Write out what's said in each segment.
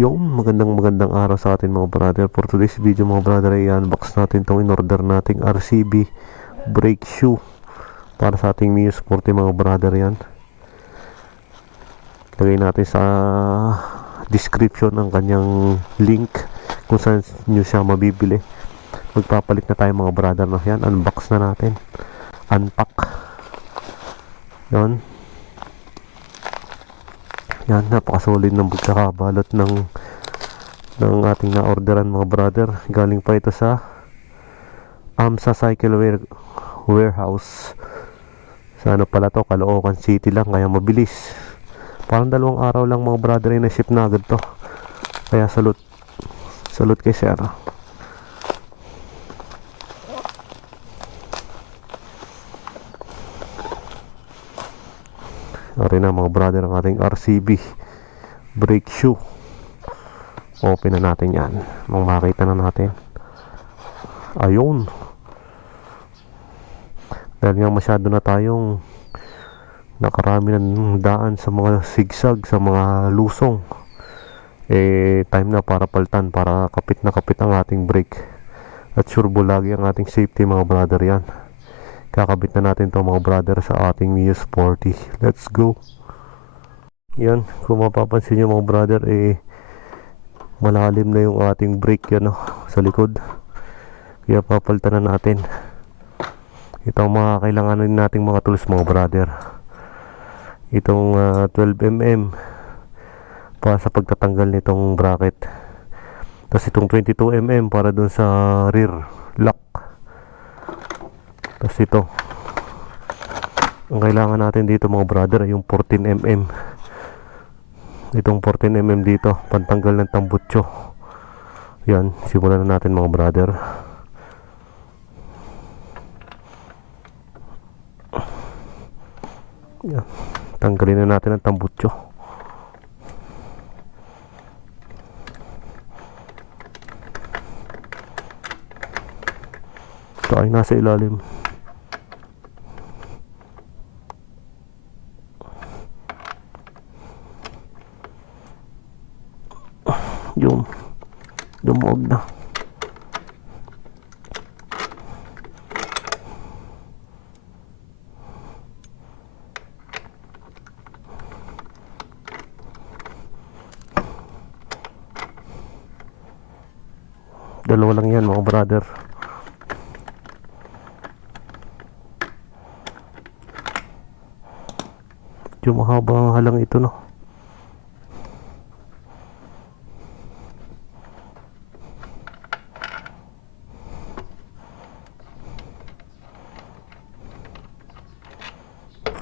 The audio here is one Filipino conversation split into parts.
Yung magandang araw sa atin mga brother. For today's video mga brother ay unbox natin itong in-order nating RCB brake shoe para sa ating Mio Sporty mga brother. Yan, lagay natin sa description ang kanyang link kung saan nyo siya mabibili. Magpapalit na tayo mga brother na yan. Unbox na natin, unpack yan. Yan, napakasolid ng pagkakabalot ng ating na-orderan mga brother. Galing pa ito sa AMSA Cycle Warehouse. Sa ano pala to, Caloocan City lang, kaya mabilis. Parang 2 araw lang mga brother ay na-ship na agad to. Kaya salute kay sir. Sorry na mga brother ang ating RCB brake shoe. Open na natin yan nung makita na natin. Ayun, dahil nga masyado na tayong nakarami ng daan sa mga sigsag, sa mga lusong, time na para paltan, para kapit na kapit ang ating brake at sureball lagi ang ating safety mga brother. Yan, kakabit na natin to mga brother sa ating Mio Sporty. Let's go. Yan, kung mapapansin nyo mga brother, malalim na yung ating brake yan, sa likod, kaya papalitan na natin. Ito ang mga kailanganin nating mga tools mga brother. Itong 12mm para sa pagtatanggal nitong bracket, tapos itong 22mm para dun sa rear lock, tapos ito ang kailangan natin dito mga brother ay yung 14mm. Itong 14mm dito, pantanggal ng tambutso. Yan, simulan na natin mga brother. Yan, tanggalin na natin ang tambutso. Ito ay nasa ilalim. Yung lumuog na. Dalawa lang yan mga brother. Yung mahaba halang ito, no.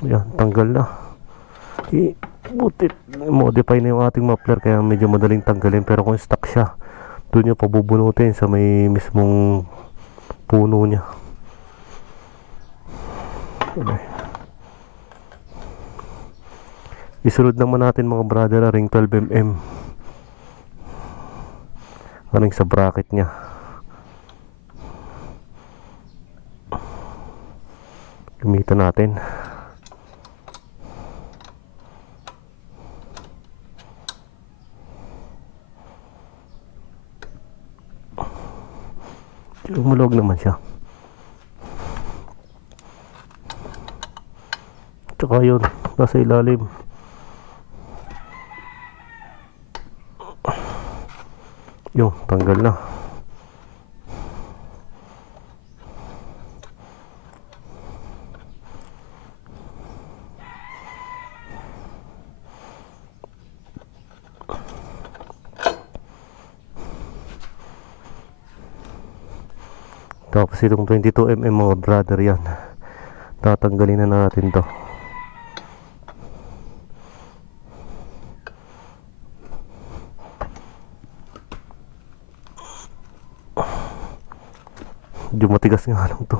Yan, tanggal na. Butit, modify na yung ating muffler kaya medyo madaling tanggalin, pero kung stuck siya, doon nyo pabubunutin sa may mismong puno niya. Okay. Isunod naman natin mga brother ring 12mm, ring sa bracket niya. Gamitan natin. Umulog naman siya. Tsaka yun, nasa ilalim. Yung tanggal na. Tapos itong 22mm mga brother, yan, tatanggalin na natin to. Medyo matigas nga lang to.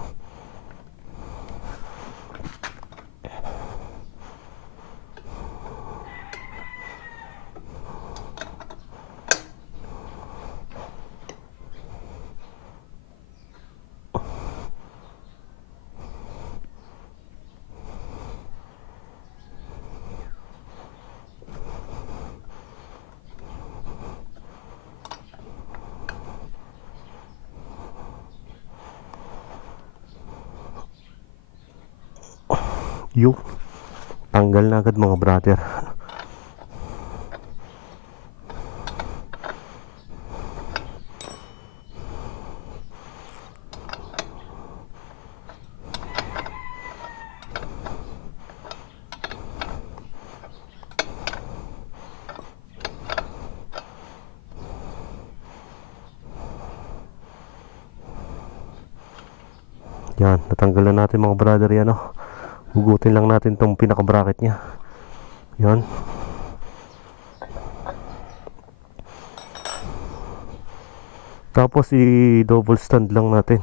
Yung tanggal na agad mga brother. Yan, natanggal na natin mga brother yan, oh. Hugutin lang natin tong pinaka bracket nya. Yan. Tapos i-double stand lang natin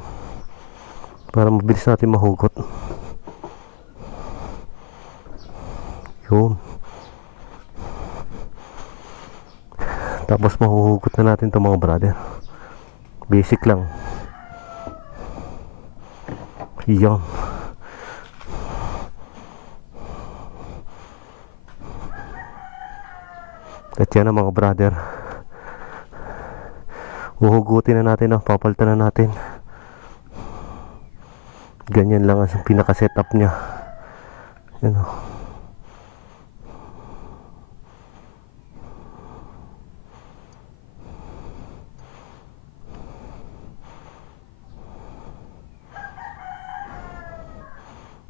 para mabilis natin mahugot. Yun. Tapos mahuhugot na natin itong mga brother. Basic lang. Yan. At yan na mga brother. Huhugutin na natin, papalitan na natin. Ganyan lang ang pinaka setup nya. Yan,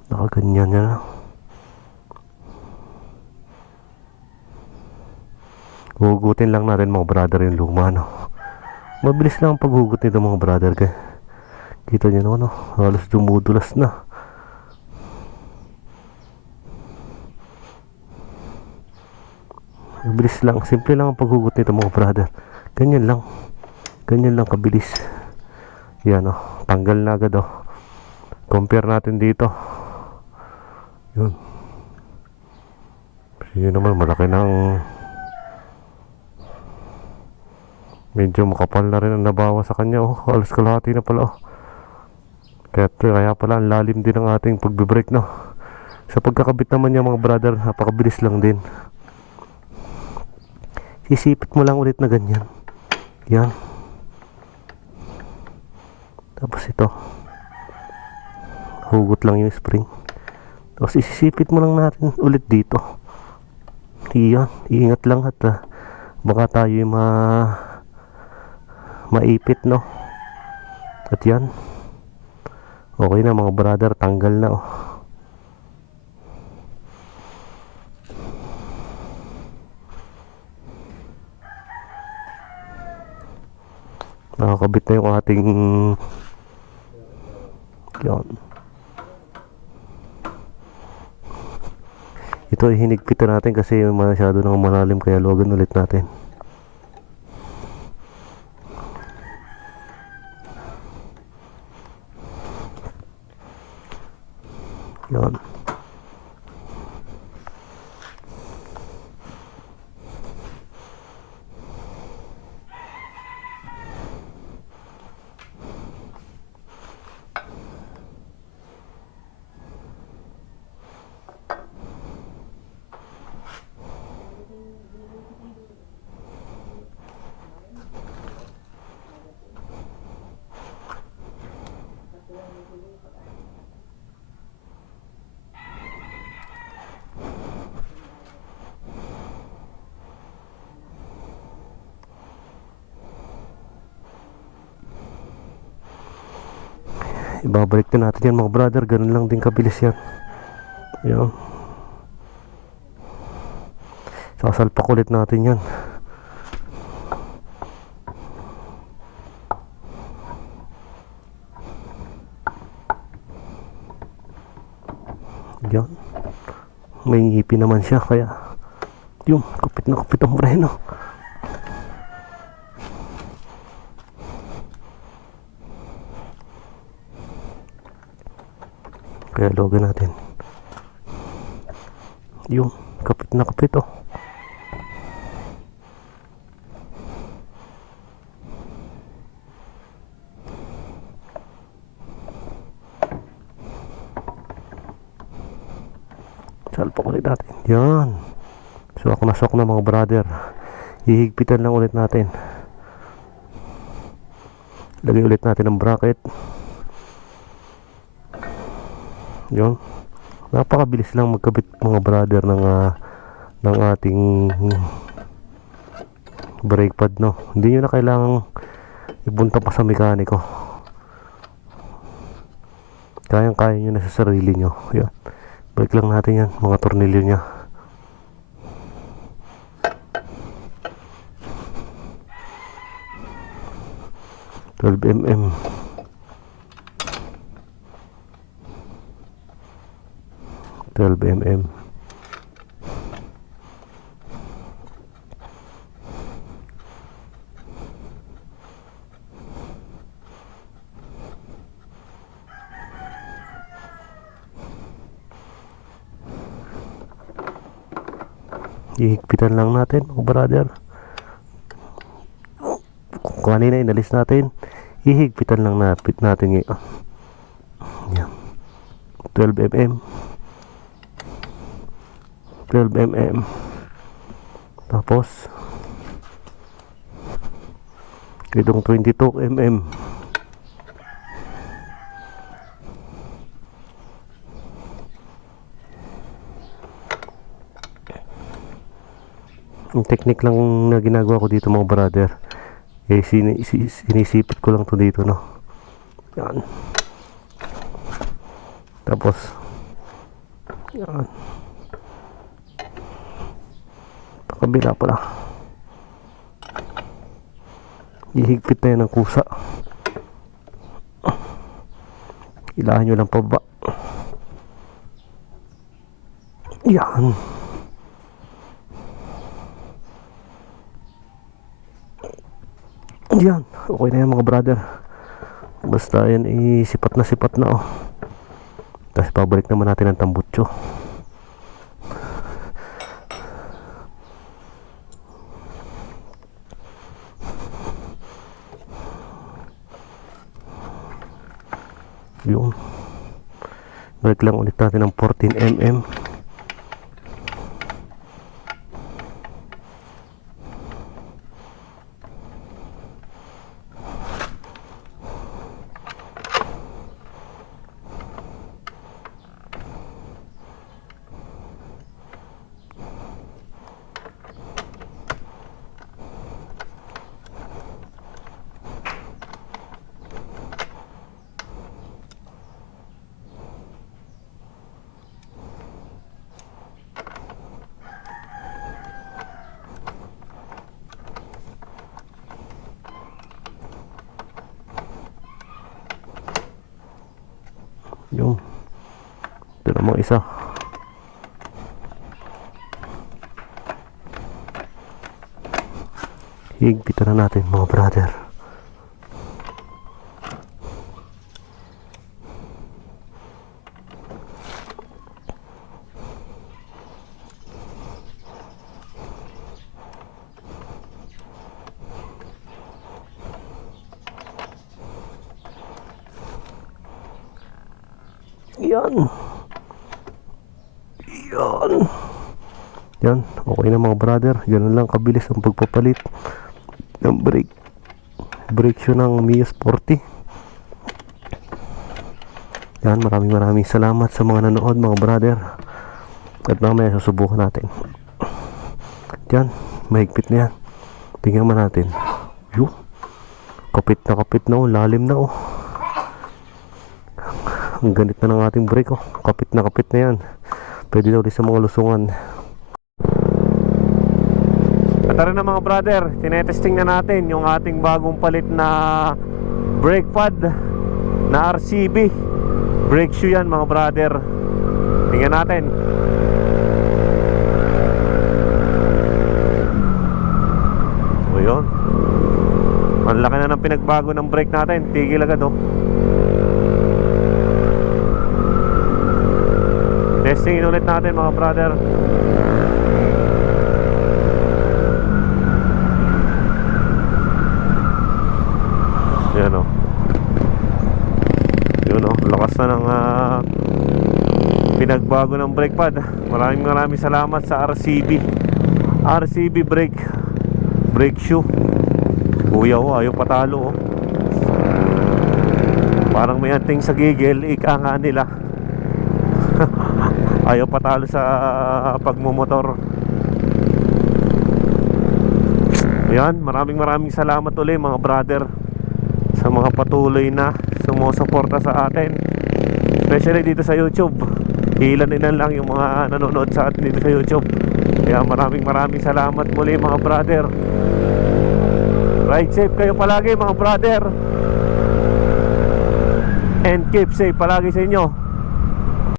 nakaganyan na. Hugutin lang natin mga brother yung luma, no. Mabilis lang ang paghugot nito mga brother, kaya kita nyo naman, halos dumudulas na. Mabilis lang, simple lang ang paghugot nito mga brother. Ganyan lang kabilis. Yan, tanggal na agad, compare natin dito. Yun. Yun naman, malaki ng medyo makapal na rin ang nabawa sa kanya, halos kalahati na pala, kaya pala ang lalim din ang ating pagbe-brake, no. Sa pagkakabit naman niya mga brother, napakabilis lang din. Sisipit mo lang ulit na ganyan. Yan. Tapos ito, hugot lang yung spring. Tapos isisipit mo lang natin ulit dito. Yan, iingat lang at baka tayo yung maipit, no. At yan, okay na mga brother, tanggal na, nakakabit na yung ating yan. Ito ay hinigpitan natin kasi masyado nang malalim, kaya luwagan ulit natin. Yan. Ibabalik na natin yan mga brother, ganun lang din kabilis yan. Yan, sasalpak ulit natin yan. Yan, may ngipin naman siya, kaya yung kupit na kupit ang breno. Kaya logan natin yung kapit na kapit, salpak ulit natin. Yan, suwak na mga brother. Hihigpitan lang ulit natin, lagay ulit natin ang bracket. Yun, Napakabilis lang magkabit mga brother ng ating brake pad, no. Hindi nyo na kailangang ipunta pa sa mekaniko, kayang kaya nyo na sa sarili nyo. Yan, balik lang natin yan, mga tornilyo nya. mm 12mm. Ihigpitan lang natin, oh brother. Kung kanina inalis natin, ihigpitan lang natin yan. 12mm 12mm. Tapos itong 22mm. Yung technique lang na ginagawa ko dito mga brother, sinisipit ko lang to dito, no. Yan. Tapos yan, pakabila pala, ihigpit na yan ng kusa. Ilahan nyo lang pababa. Yan. Yan, okay na yan mga brother. Basta yan, sipat na oh. Tapos pabalik naman natin ang tambutso. Yun, balik lang ulit natin ang 14mm. Yung ito namang isa. Higpitan na natin mga brother. Yan. Yan. Yan. Okay na mga brother. Ganun lang kabilis ang pagpapalit ng brake shoe ng Mio Sporty. Yan. Maraming salamat sa mga nanood mga brother. At mamaya susubukan natin. Yan. Mahigpit na yan. Tingnan man natin. Yun. Kapit na oh. Lalim na oh. Ang ganit na ng ating brake oh. Kapit na yan. Pwede daw ulit sa mga lusungan. At tara na mga brother, tinetesting na natin yung ating bagong palit na brake pad na RCB brake shoe. Yan mga brother, tingnan natin. O yun, ang laki na ng pinagbago ng brake natin. Tigil agad oh. Testing ulit natin mga brother. Yan o. Yun o, lakas na ng pinagbago ng brake pad. Maraming salamat sa RCB brake shoe. Kuya o, ayaw patalo o. Parang may anting sa gigil, ika nga nila. Ayaw patalo sa pagmumotor. Yan, maraming salamat ulit mga brother sa mga patuloy na sumusuporta sa atin, especially dito sa YouTube. Ilan lang yung mga nanonood sa atin dito sa YouTube. Kaya maraming salamat muli mga brother. Ride safe kayo palagi mga brother, and keep safe palagi sa inyo.